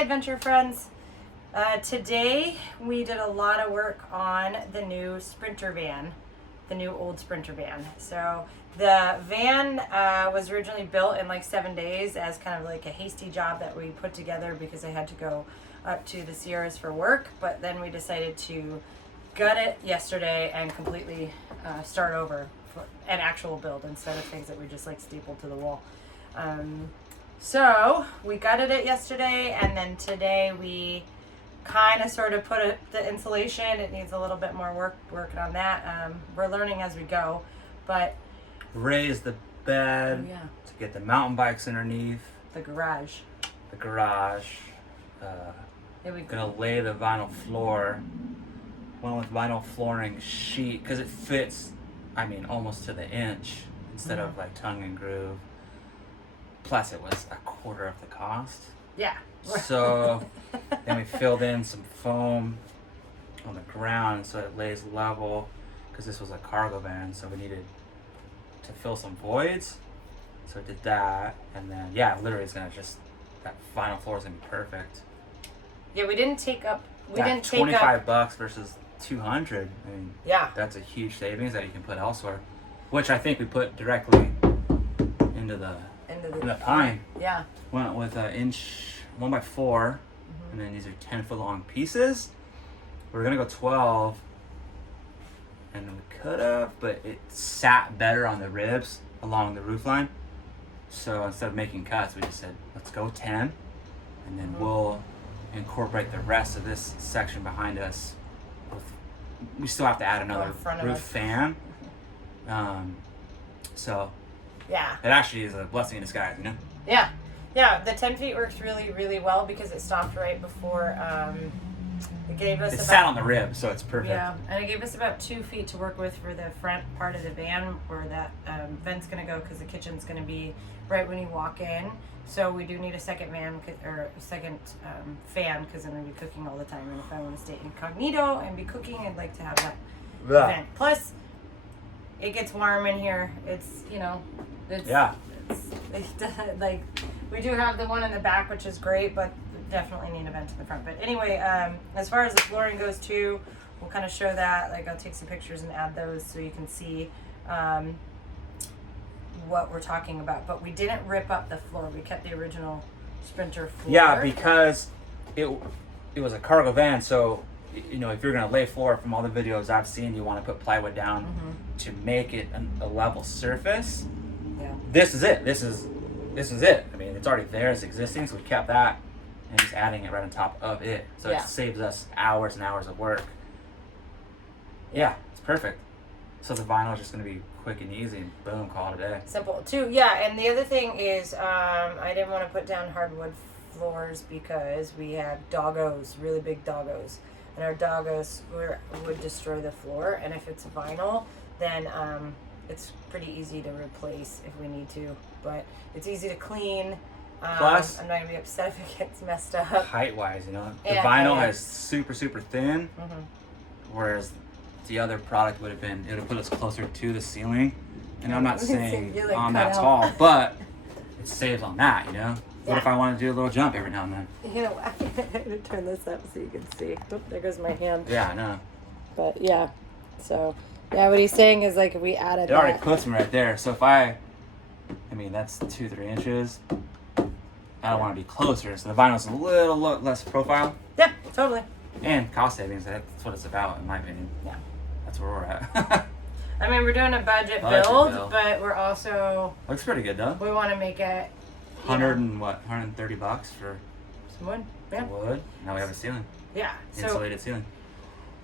Hi, adventure friends. Today we did a lot of work on the new Sprinter van, the new old Sprinter van. So the van was originally built in like 7 days as kind of like a hasty job that we put together because I had to go up to the Sierras for work. But then we decided to gut it yesterday and completely start over for an actual build instead of things that we just like stapled to the wall. So we gutted it yesterday, and then today we kind of sort of put the insulation. It needs a little bit more working on that. We're learning as we go, but raise the bed to get the mountain bikes underneath the garage. Gonna lay the vinyl floor. Went with vinyl flooring sheet because it fits, almost to the inch instead of like tongue and groove. Plus, it was a quarter of the cost. Yeah. So then we filled in some foam on the ground so it lays level because this was a cargo van, so we needed to fill some voids. So I did that, and then literally it's gonna that vinyl floor is gonna be perfect. Yeah, we didn't take up. $25 versus $200. Yeah. That's a huge savings that you can put elsewhere, which I think we put directly into the pine. Yeah. Went with an inch 1x4, and then these are 10-foot long pieces. We're gonna go 12, and we could have, but it sat better on the ribs along the roof line. So instead of making cuts, we just said let's go 10, and then we'll incorporate the rest of this section behind us. We still have to add another roof fan. So yeah, it actually is a blessing in disguise, you know? Yeah, the 10 feet works really, really well because it stopped right before it gave us. It sat on the rib, so it's perfect. Yeah, and it gave us about 2 feet to work with for the front part of the van where that vent's going to go because the kitchen's going to be right when you walk in. So we do need a second fan because I'm going to be cooking all the time, and if I want to stay incognito and be cooking, I'd like to have that vent. Plus, it gets warm in here. It's like we do have the one in the back, which is great, but definitely need a vent in the front. But anyway, as far as the flooring goes too, we'll kind of show that. Like I'll take some pictures and add those so you can see what we're talking about. But we didn't rip up the floor. We kept the original Sprinter floor. Yeah, because it was a cargo van, so if you're gonna lay floor, from all the videos I've seen, you want to put plywood down to make it a level surface. Yeah. This is it. This is it. It's already there. It's existing, so we kept that and just adding it right on top of it. So it saves us hours and hours of work. Yeah, it's perfect. So the vinyl is just going to be quick and easy, and boom, call it a day. Simple too. Yeah, and the other thing is I didn't want to put down hardwood floors because we have doggos, really big doggos. And our doggos would destroy the floor. And if it's vinyl, then it's pretty easy to replace if we need to. But it's easy to clean. Plus, I'm not going to be upset if it gets messed up. Height-wise, the vinyl is super, super thin, whereas the other product would have put us closer to the ceiling. And I'm not saying like on that tall, but it saves on that, What if I want to do a little jump every now and then? I'm going to turn this up so you can see. Oop, there goes my hand. Yeah, I know. But yeah, so yeah, what he's saying is like if we added it already puts me right there. So if that's 2-3 inches. I don't want to be closer, so the vinyl's a little less profile. Yeah, totally. And cost savings, that's what it's about, in my opinion. Yeah. That's where we're at. We're doing a budget build, but we're also... Looks pretty good, though. We want to make it... $130 for some wood. Yeah. Wood. Now we have a ceiling. Yeah. Insulated ceiling.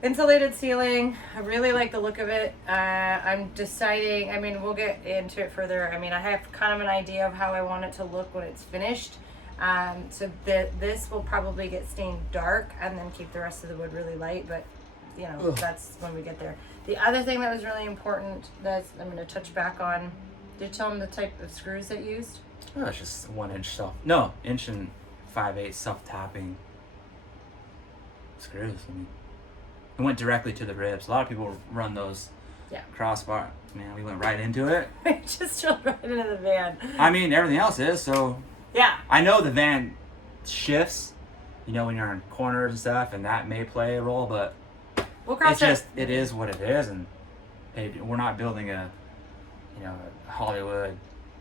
Insulated ceiling. I really like the look of it. I'm deciding... we'll get into it further. I have kind of an idea of how I want it to look when it's finished. So this will probably get stained dark and then keep the rest of the wood really light, but that's when we get there. The other thing that was really important that I'm going to touch back on, did you tell them the type of screws that you used? Oh, it's just 1 inch inch and 5/8 self-tapping screws. It went directly to the ribs. A lot of people run those crossbar. Man, we went right into it. We just drilled right into the van. Everything else is, so... Yeah. I know the van shifts, you know, when you're on corners and stuff, and that may play a role, but We'll cross it is what it is, and hey, we're not building a, you know, a Hollywood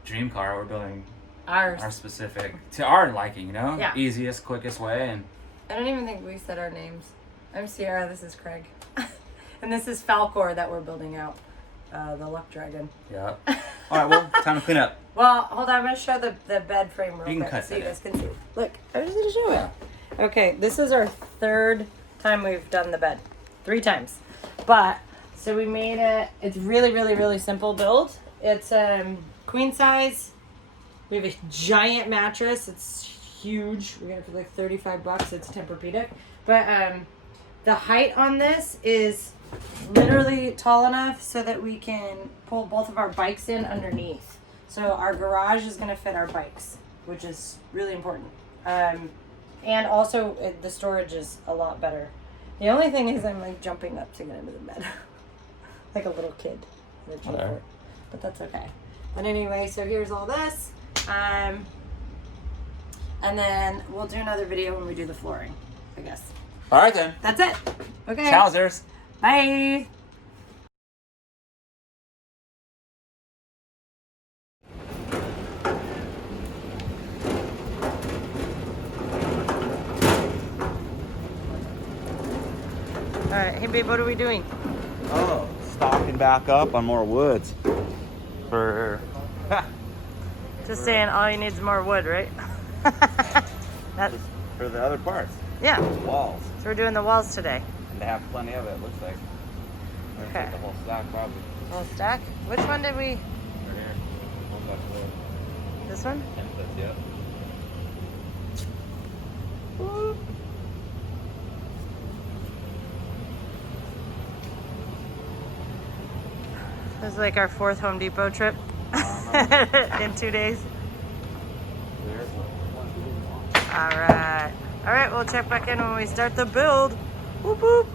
dream car. We're building ours. our specific, to our liking, you know? Yeah. Easiest, quickest way, and I don't even think we said our names. I'm Sierra, this is Craig. And this is Falcor that we're building out. The Luck Dragon. yeah. Alright, well, time to clean up. Well, hold on, I'm gonna show the bed frame real You can quick cut so you that guys can see. Look, I was just gonna show it. Okay, this is our third time we've done the bed. 3 times. But so we made it, it's really, really, really simple build. It's queen size. We have a giant mattress. It's huge. We're gonna for like $35. It's Tempur-Pedic. But the height on this is literally tall enough so that we can pull both of our bikes in underneath. So our garage is gonna fit our bikes, which is really important. And also the storage is a lot better. The only thing is I'm like jumping up to get into the bed. Like a little kid. In a jump Okay. fort. But that's okay. But anyway, so here's all this. And then we'll do another video when we do the flooring, I guess. Alright then. That's it. Okay. Chowsers. Bye. Alright, hey babe, what are we doing? Oh, stocking back up on more woods for Just saying all you need is more wood, right? That's, for the other parts, yeah, walls, so we're doing the walls today. and they have plenty of it. It looks like. We're gonna Okay. take the whole stack probably. Whole stack? Which one did we, Right here. Whole stack of wood. this one? Yeah. This is like our 4th Home Depot trip in 2 days. There's one. Alright. Alright, we'll check back in when we start the build. Whoop whoop.